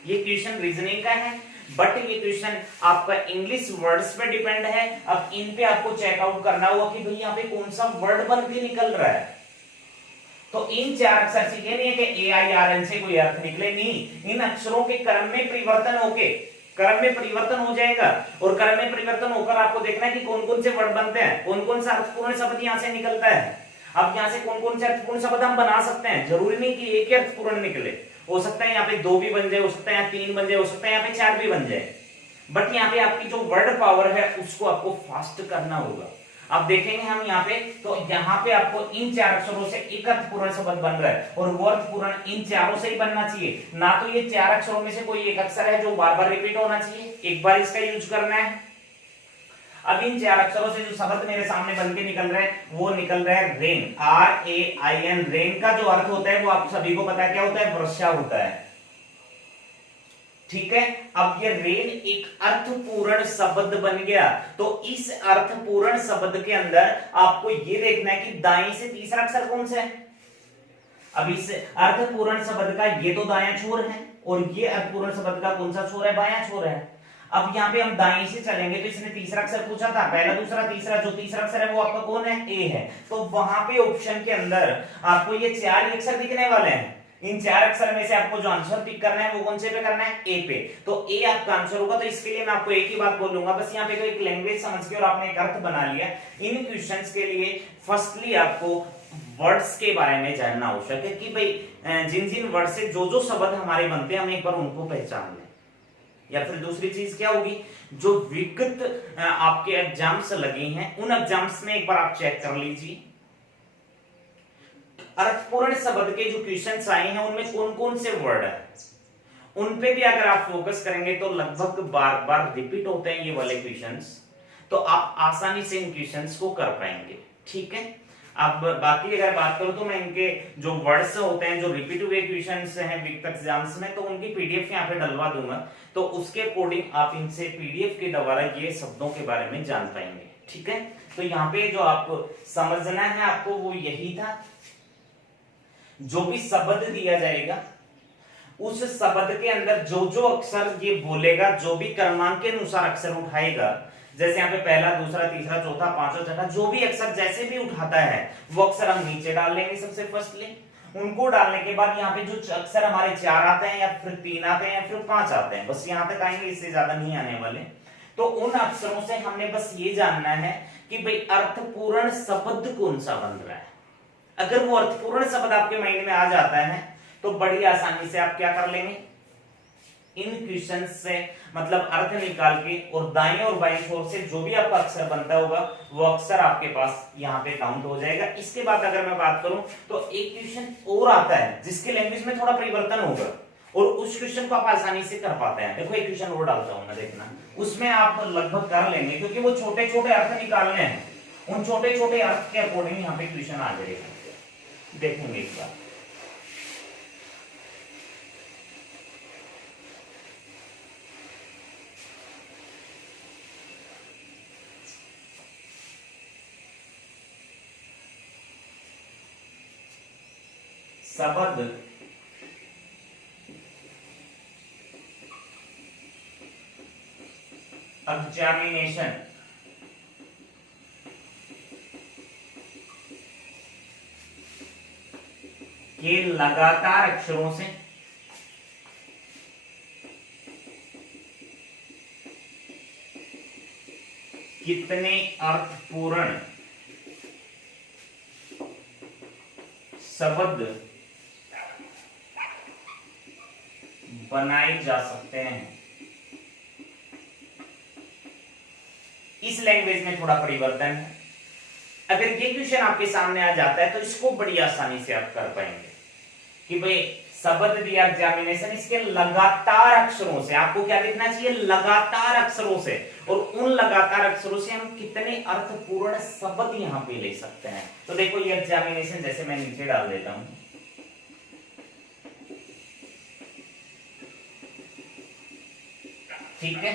ये क्वेश्चन रीजनिंग का है, बट ये क्वेश्चन आपका इंग्लिश वर्ड्स पे डिपेंड है। अब इन पे आपको चेकआउट करना होगा कि भाई यहाँ पे कौन सा वर्ड बन के निकल रहा है। तो इन चार अक्षर से ये नहीं है कि AIRN से कोई अर्थ निकले, नहीं, इन अक्षरों के क्रम में परिवर्तन होके क्रम में परिवर्तन हो जाएगा, और क्रम में परिवर्तन होकर आपको देखना है कि कौन कौन से वर्ड बनते हैं, कौन कौन सा अर्थपूर्ण शब्द यहाँ से निकलता है। अब यहाँ से कौन कौन से अर्थपूर्ण शब्द हम बना सकते हैं, जरूरी नहीं कि एक ही अर्थपूर्ण निकले, हो सकता है यहाँ पे 2 भी बन जाए, हो सकता है यहाँ 3 बन जाए, हो सकता है यहाँ पे 4 भी बन जाए, बट यहाँ पे आपकी जो वर्ड पावर है उसको आपको फास्ट करना होगा। अब देखेंगे हम यहाँ पे, तो यहाँ पे आपको इन चार अक्षरों से एक अर्थपूर्ण शब्द बन रहा है, और वो अर्थपूर्ण इन चारों से ही बनना चाहिए, ना तो ये चार अक्षरों में से कोई एक अक्षर है जो बार बार रिपीट होना चाहिए, एक बार इसका यूज करना है। अब इन चार अक्षरों से जो शब्द मेरे सामने बन के निकल रहे हैं वो निकल रहा है रेन, RAIN। रेन का जो अर्थ होता है वो आप सभी को पता है क्या होता है, वर्षा होता है, ठीक है। अब ये रेन एक अर्थपूर्ण शब्द बन गया, तो इस अर्थपूर्ण शब्द के अंदर आपको ये देखना है कि दाएं से तीसरा अक्षर कौन सा है। अब इस अर्थपूर्ण शब्द का ये तो दायां छोर है, और ये अर्थपूर्ण शब्द का कौन सा छोर है, बायां छोर है। अब यहाँ पे हम दाएं से चलेंगे तो इसने तीसरा अक्षर पूछा था, पहला, दूसरा, तीसरा, जो तीसरा अक्षर है वो आपका कौन है, ए है। तो वहां पे ऑप्शन के अंदर आपको ये चार ही अक्षर दिखने वाले हैं। इन चार अक्षर में से आपको जो आंसर पिक करना है वो कौन से पे करना है, ए पे। तो ए आपका आंसर होगा। तो इसके लिए मैं आपको एक ही बात बोलूंगा, बस यहाँ पे तो एक लैंग्वेज समझ के और आपने एक अर्थ बना लिया। इन क्वेश्चंस के लिए फर्स्टली आपको वर्ड्स के बारे में जानना आवश्यक है कि भाई जिन जिन वर्ड से जो जो शब्द हमारे बनते हैं, हम एक बार उनको पहचान लें। या फिर दूसरी चीज क्या होगी, जो विगत आपके एग्जाम्स लगे हैं उन एग्जाम्स में एक बार आप चेक कर लीजिए, अर्थपूर्ण शब्द के जो क्वेश्चंस आए हैं उनमें कौन कौन से वर्ड है, उन पे भी अगर आप फोकस करेंगे तो लगभग बार बार रिपीट होते हैं ये वाले क्वेश्चंस, तो आप आसानी से इन क्वेश्चंस को कर पाएंगे, ठीक है। अब बाकी अगर बात करूं तो मैं इनके जो वर्ड्स होते हैं, जो रिपीट हुए क्वेश्चंस हैं विगत एग्जाम्स में, तो उनकी पीडीएफ यहाँ पे डलवा दूंगा, तो उसके अकॉर्डिंग आप इनसे पीडीएफ के द्वारा ये शब्दों के बारे में जान पाएंगे, ठीक है। तो यहाँ पे जो आप समझना है आपको वो यही था, जो भी शब्द दिया जाएगा उस शब्द के अंदर जो जो अक्षर ये बोलेगा, जो भी क्रमांक के अनुसार अक्षर उठाएगा, जैसे यहाँ पे पहला, दूसरा, तीसरा, चौथा, पांचवा, छठा, जो भी अक्षर जैसे भी उठाता है वो अक्षर हम नीचे डाल लेंगे सबसे फर्स्टली। उनको डालने के बाद यहाँ पे जो अक्षर हमारे 4 आते हैं, या फिर 3 आते हैं, या फिर 5 आते हैं, बस यहाँ तक आएंगे, इससे ज्यादा नहीं आने वाले। तो उन अक्षरों से हमने बस ये जानना है कि भाई अर्थपूर्ण शब्द कौन सा बन रहा है। अगर वो अर्थपूर्ण शब्द आपके माइंड में आ जाता है तो बड़ी आसानी से आप क्या कर लेंगे, इन क्वेश्चन से मतलब अर्थ निकाल के, और दाएं और बाएं छोर से जो भी आपका अक्षर बनता होगा वो अक्षर आपके पास यहाँ पे काउंट हो जाएगा। इसके बाद अगर मैं बात करूं तो एक क्वेश्चन और आता है जिसके लैंग्वेज में थोड़ा परिवर्तन होगा, और उस क्वेश्चन को आप आसानी से कर पाते हैं। देखो एक क्वेश्चन और डालता हूं मैं, देखना उसमें आप लगभग कर लेंगे, क्योंकि वो छोटे छोटे अर्थ निकालने हैं, उन छोटे छोटे अर्थ के अकॉर्डिंग यहाँ पे क्वेश्चन आ जाएगा, देखेंगे एक बार। शब्द एग्जामिनेशन के लगातार अक्षरों से कितने अर्थपूर्ण शब्द बनाए जा सकते हैं। इस लैंग्वेज में थोड़ा परिवर्तन है। अगर ये क्वेश्चन आपके सामने आ जाता है तो इसको बड़ी आसानी से आप कर पाएंगे कि भाई शब्द दिया एग्जामिनेशन, इसके लगातार अक्षरों से आपको क्या लिखना चाहिए, लगातार अक्षरों से, और उन लगातार अक्षरों से हम कितने अर्थपूर्ण शब्द यहां पे ले सकते हैं। तो देखो ये एग्जामिनेशन जैसे मैं नीचे डाल देता हूं, ठीक है।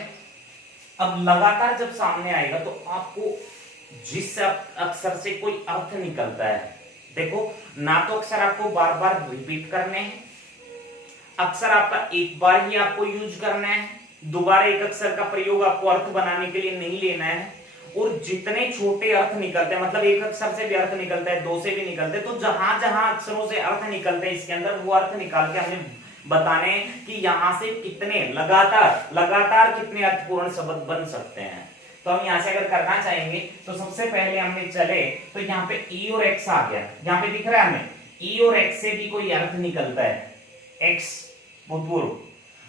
अब लगातार जब सामने आएगा तो आपको जिस अक्षर से कोई अर्थ निकलता है, देखो ना तो अक्षर आपको बार बार रिपीट करने हैं, अक्षर आपका एक बार ही आपको यूज करना है, दोबारा एक अक्षर का प्रयोग आपको अर्थ बनाने के लिए नहीं लेना है। और जितने छोटे अर्थ निकलते हैं, मतलब एक अक्षर से भी अर्थ निकलता है, दो से भी निकलते हैं, तो जहां जहां अक्षरों से अर्थ निकलते हैं इसके अंदर वो अर्थ निकाल के हमें बताने कि यहां से कितने लगातार कितने अर्थपूर्ण शब्द बन सकते हैं। तो हम यहां से अगर करना चाहेंगे तो सबसे पहले हमने चले तो यहाँ पे ई और एक्स आ गया, यहाँ पे दिख रहा है हमें ई और एक्स से भी कोई अर्थ निकलता है, एक्स भूतपूर्व।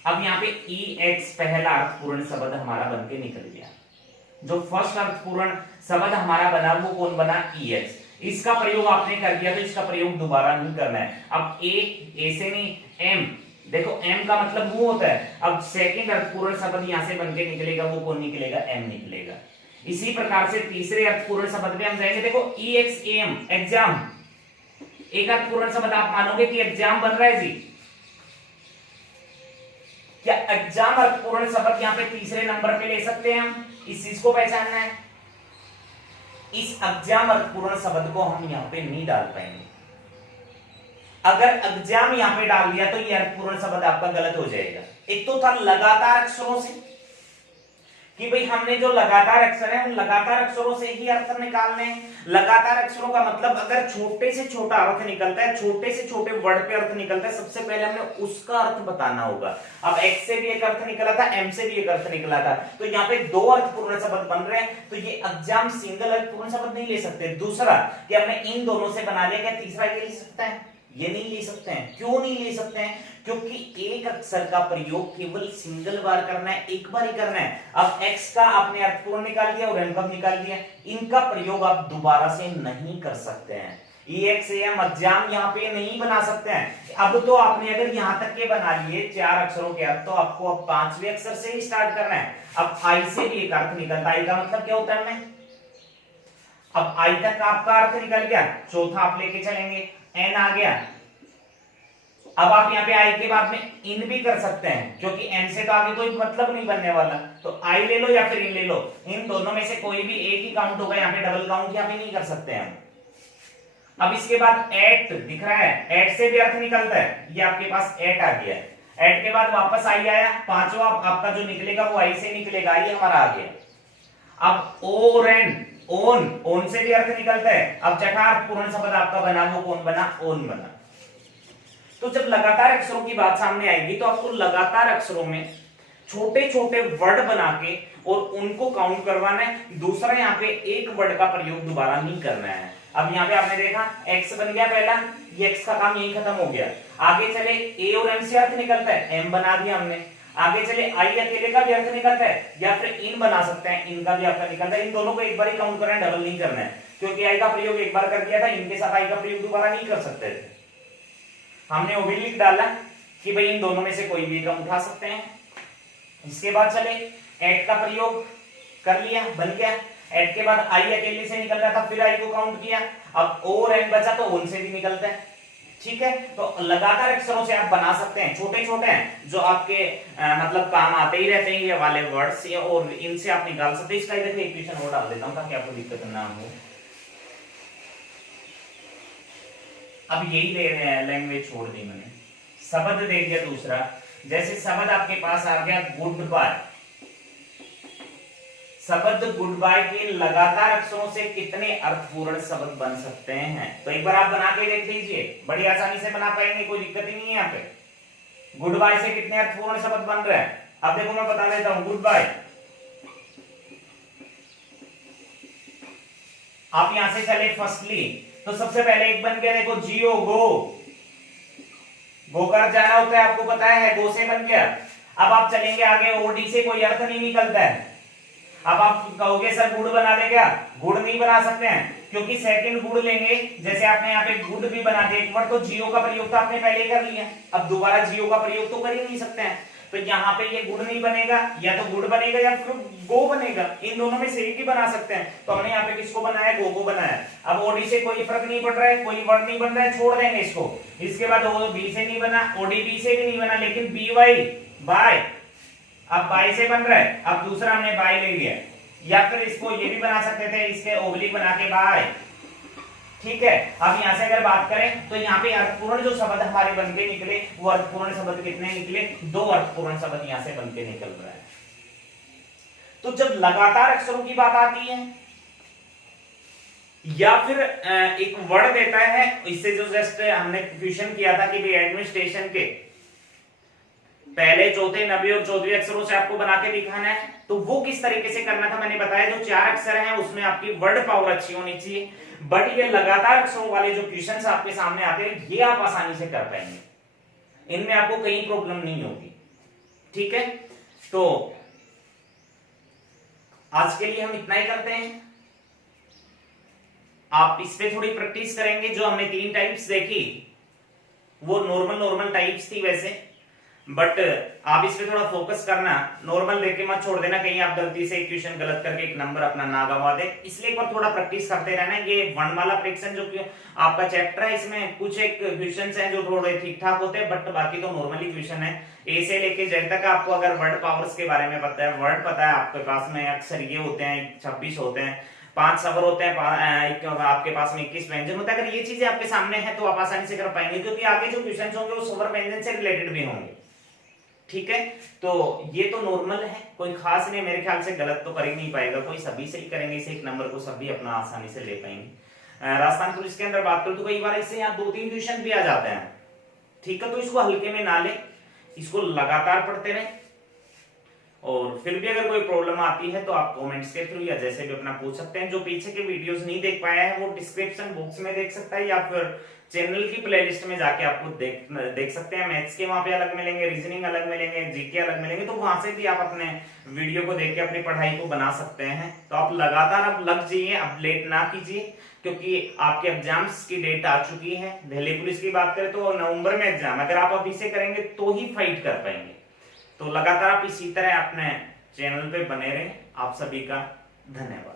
अब यहाँ पे ई एक्स पहला अर्थपूर्ण शब्द हमारा बन के निकल गया। जो फर्स्ट अर्थपूर्ण शब्द हमारा बना वो कौन बना, ई एक्स। इसका प्रयोग आपने कर दिया तो इसका प्रयोग दोबारा नहीं करना है। अब ए से नहीं एम, देखो m का मतलब मुंह होता है। अब सेकंड अर्थपूर्ण शब्द यहां से बनके निकलेगा वो कौन निकलेगा, m निकलेगा। इसी प्रकार से तीसरे अर्थपूर्ण शब्द पे हम जाएंगे, देखो EXAM एग्जाम, एक अर्थपूर्ण शब्द आप मानोगे कि एग्जाम बन रहा है जी, क्या एग्जाम अर्थपूर्ण शब्द यहां पे तीसरे नंबर पे ले सकते हैं हम, इस चीज को पहचानना है। इस एग्जाम अर्थपूर्ण शब्द को हम यहां पे नहीं डाल पाएंगे। अगर एग्जाम यहां पे डाल दिया तो ये अर्थपूर्ण शब्द आपका गलत हो जाएगा। एक तो था लगातार अक्षरों से कि भाई हमने जो लगातार अक्षर है उन लगातार अक्षरों से ही अर्थ निकालने हैं। लगातार अक्षरों का मतलब अगर छोटे से छोटा अर्थ निकलता है, छोटे से छोटे वर्ड पे अर्थ निकलता है, सबसे पहले हमें उसका अर्थ बताना होगा। अब एक्स से भी एक अर्थ निकला था, एम से भी एक अर्थ निकला था, तो यहाँ पे दो अर्थपूर्ण शब्द बन रहे हैं, तो ये एग्जाम सिंगल अर्थपूर्ण शब्द नहीं ले सकते। दूसरा कि हमने इन दोनों से बना लिया, क्या तीसरा ये ले सकता है, ये नहीं ले सकते हैं। क्यों नहीं ले सकते हैं, क्योंकि एक अक्षर का प्रयोग केवल सिंगल बार करना है, एक बार ही करना है। अब x का आपने अर्थपूर्ण निकाल दिया और m का निकाल दिया, इनका प्रयोग आप दोबारा से नहीं कर सकते हैं। EXAM एग्जाम यहाँ पे नहीं बना सकते हैं। अब तो आपने अगर यहाँ तक के बना लिए चार अक्षरों के अर्थ, तो आपको अब पांचवें अक्षर से ही स्टार्ट करना है। अब I से भी एक अर्थ निकलता है, I का मतलब क्या होता है हमें, अब I तक आपका अर्थ निकल गया, चौथा आप लेके चलेंगे, N आ गया। अब आप यहाँ पे आई के बाद में इन भी कर सकते हैं, क्योंकि एन से तो आगे कोई मतलब नहीं बनने वाला, तो आई ले लो या फिर इन ले लो, इन दोनों में से कोई भी एक ही काउंट होगा, यहाँ पे डबल काउंट यहाँ पे नहीं कर सकते हैं। अब इसके बाद एट दिख रहा है, एट से भी अर्थ निकलता है, ये आपके पास एट आ गया, एट के बाद वापस आई आया, पांचवा आपका जो निकलेगा वो आई से निकलेगा, ये हमारा आ गया। अब ओ और एन, ओन, ओन से भी अर्थ निकलता है। अब छठा अर्थपूर्ण शब्द आपका बना वो कौन बना, ओन बना। तो जब लगातार अक्षरों की बात सामने आएगी तो आपको लगातार अक्षरों में छोटे छोटे वर्ड बना के और उनको काउंट करवाना है। दूसरा यहाँ पे एक वर्ड का प्रयोग दोबारा नहीं करना है। अब यहाँ पे आपने देखा x बन गया पहला, ये x का काम यही खत्म हो गया। आगे चले a और m से अर्थ निकलता है, m बना दिया हमने। आगे चले i अकेले का भी अर्थ निकलता है, या फिर इन बना सकते हैं, इनका भी अर्थ निकलता है। इन दोनों को एक बार ही काउंट करना है, डबल नहीं करना है, क्योंकि i का प्रयोग एक बार कर दिया था, इनके साथ i का प्रयोग दोबारा नहीं कर सकते थे। हमने वो भी लिख डाला कि भाई इन दोनों में से कोई भी हम उठा सकते हैं। इसके बाद चले एट का प्रयोग कर लिया, बन गया। एट के बाद आई अकेले से निकल रहा था, फिर आई को काउंट किया, अब ओ और एन बचा तो उन से भी निकलता है, ठीक है। तो लगातार अक्षरों से आप बना सकते हैं, छोटे छोटे हैं जो आपके मतलब काम आते ही रहते हैं ये वाले वर्ड्स, और इनसे आप निकाल सकते हैं। इसका देखो इक्वेशन और डाल देता हूं ताकि आपको दिक्कत ना हो। अब यही लैंग्वेज छोड़ दी मैंने, शब्द दे दिया दूसरा। जैसे शब्द आपके पास आ गया गुड बाय। शब्द गुड बाय के लगातार अक्षरों से कितने अर्थपूर्ण शब्द बन सकते हैं? तो एक बार आप बना के देख लीजिए, बड़ी आसानी से बना पाएंगे, कोई दिक्कत ही नहीं है यहाँ पे। गुड बाय से कितने अर्थपूर्ण शब्द बन रहे हैं? अब देखो मैं बता देता हूं, गुड बाय, आप यहां से चले फर्स्टली, तो सबसे पहले एक बन गया, देखो जियो, गो कर जाना होता है, आपको पता है, गो से बन गया। अब आप चलेंगे आगे, ओडी से कोई अर्थ नहीं निकलता है। अब आप कहोगे सर गुड़ बना दे क्या? गुड़ नहीं बना सकते हैं, क्योंकि सेकंड गुड़ लेंगे, जैसे आपने यहाँ पे गुड भी बना दिया एक बार, तो जियो का प्रयोग तो आपने पहले कर लिया, अब दोबारा जियो का प्रयोग तो कर ही नहीं सकते हैं। तो यहाँ पे ये गुड़ नहीं बनेगा, या तो गुड़ बनेगा या फिर गो बनेगा, इन दोनों में से एक ही बना सकते हैं। तो हमने यहाँ पे किसको बनाया? गो को बनाया। अब ओडी से कोई फर्क नहीं पड़ रहा है, कोई वर्ड नहीं बन रहा है, छोड़ देंगे इसको। इसके बाद ओ बी से नहीं बना, ओडी बी से भी नहीं बना, लेकिन बी वाई बाय, अब बाय से बन रहा है, अब दूसरा हमने बाय ले लिया। या फिर इसको ये भी बना सकते थे, इसके ओब्लिक बना के बाय, ठीक है। अब यहां से अगर बात करें तो यहाँ पे अर्थपूर्ण जो शब्द हमारे बनके निकले, वो अर्थपूर्ण शब्द कितने निकले? 2 अर्थपूर्ण शब्द यहां से बनके निकल रहा है। तो जब लगातार अक्षरों की बात आती है, या फिर एक वर्ड देता है, इससे जो जस्ट हमने क्वेश्चन किया था कि भाई एडमिनिस्ट्रेशन के पहले, चौथे, 90 और 14वें अक्षरों से आपको बना के दिखाना है, तो वो किस तरीके से करना था मैंने बताया। जो 4 अक्षर हैं उसमें आपकी वर्ड पावर अच्छी होनी चाहिए, बट ये लगातार अक्षरों वाले जो क्वेश्चंस आपके सामने आते हैं, ये आप आसानी से कर पाएंगे, इनमें आपको कहीं प्रॉब्लम नहीं होगी, ठीक है। तो आज के लिए हम इतना ही करते हैं। आप इस पे थोड़ी प्रैक्टिस करेंगे। जो हमने 3 टाइप्स देखी वो नॉर्मल टाइप्स थी वैसे, बट आप इस पे थोड़ा फोकस करना, नॉर्मल लेके मत छोड़ देना, कहीं आप गलती से क्वेश्चन गलत करके एक नंबर अपना ना गवा दे। इसलिए एक बार थोड़ा प्रैक्टिस करते रहना। ये वर्णमाला परीक्षण जो आपका चैप्टर है, इसमें कुछ एक क्वेश्चंस हैं जो थोड़े ठीक ठाक होते हैं, बट बाकी तो नॉर्मली क्वेश्चन है। ए से लेके जेड तक आपको अगर वर्ड पावर्स के बारे में पता है, वर्ड पता है आपके पास में, अक्षर ये होते हैं 26 होते हैं, 5 स्वर होते हैं, आपके पास में 21 व्यंजन होता है, अगर ये चीजें आपके सामने है तो आप आसानी से कर पाएंगे, क्योंकि आगे जो क्वेश्चन होंगे वो स्वर व्यंजन से रिलेटेड भी होंगे, ठीक है। तो ये तो नॉर्मल है, कोई खास नहीं, मेरे ख्याल से गलत तो कर ही नहीं पाएगा कोई, सभी सही करेंगे, इसे एक नंबर को सभी अपना आसानी से ले पाएंगे। राजस्थान पुलिस के अंदर बात करूं तो कई बार इससे यहाँ 2-3 क्वेश्चन भी आ जाते हैं, ठीक है। तो इसको हल्के में ना ले, इसको लगातार पढ़ते रहे, और फिर भी अगर कोई प्रॉब्लम आती है तो आप कमेंट्स के थ्रू या जैसे भी अपना पूछ सकते हैं। जो पीछे के वीडियोस नहीं देख पाया है वो डिस्क्रिप्शन बॉक्स में देख सकता है, या फिर चैनल की प्लेलिस्ट में जाके आपको देख सकते हैं। मैथ्स के वहां पे अलग मिलेंगे, रीजनिंग अलग मिलेंगे, जीके अलग मिलेंगे, तो वहां से भी आप अपने वीडियो को देख के अपनी पढ़ाई को बना सकते हैं। तो आप लगातार अब लग जाइए, अब लेट ना कीजिए, क्योंकि आपके एग्जाम्स की डेट आ चुकी है। दिल्ली पुलिस की बात करें तो नवंबर में एग्जाम, अगर आप अभी से करेंगे तो ही फाइट कर पाएंगे। तो लगातार आप इसी तरह अपने चैनल पे बने रहें। आप सभी का धन्यवाद।